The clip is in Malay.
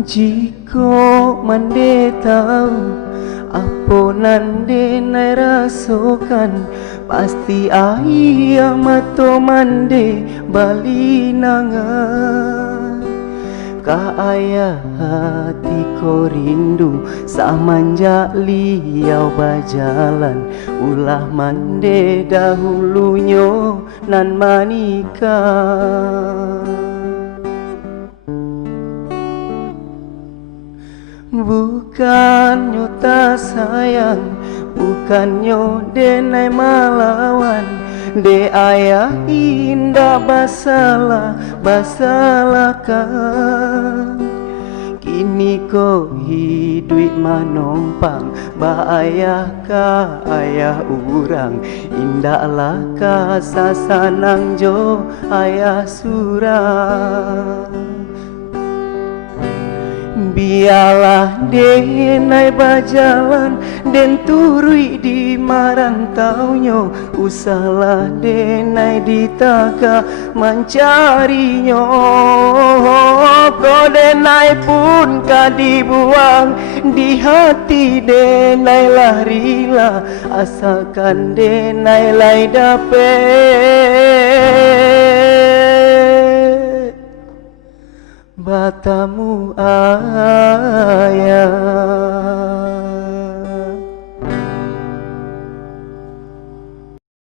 Jika mande tahu apa nande nai rasakan, pasti ayah mato mande bali nangan. Ka ayah hati ko rindu samanja liau bajalan, ulah mande dahulunyo nan manikah. Bukannya tak sayang, bukannya denai malawan, de ayah indah basalah basalahkan. Kini ko hidup manompang ba ayah ka ayah urang, indahlah ka sasanang jo ayah surang. Biarlah denai bajalan den turui di marantaunyo, usahlah denai ditaka mencarinya. Ko denai pun ka dibuang di hati denai lah rila, asalkan denai lai dapet batamu ayah.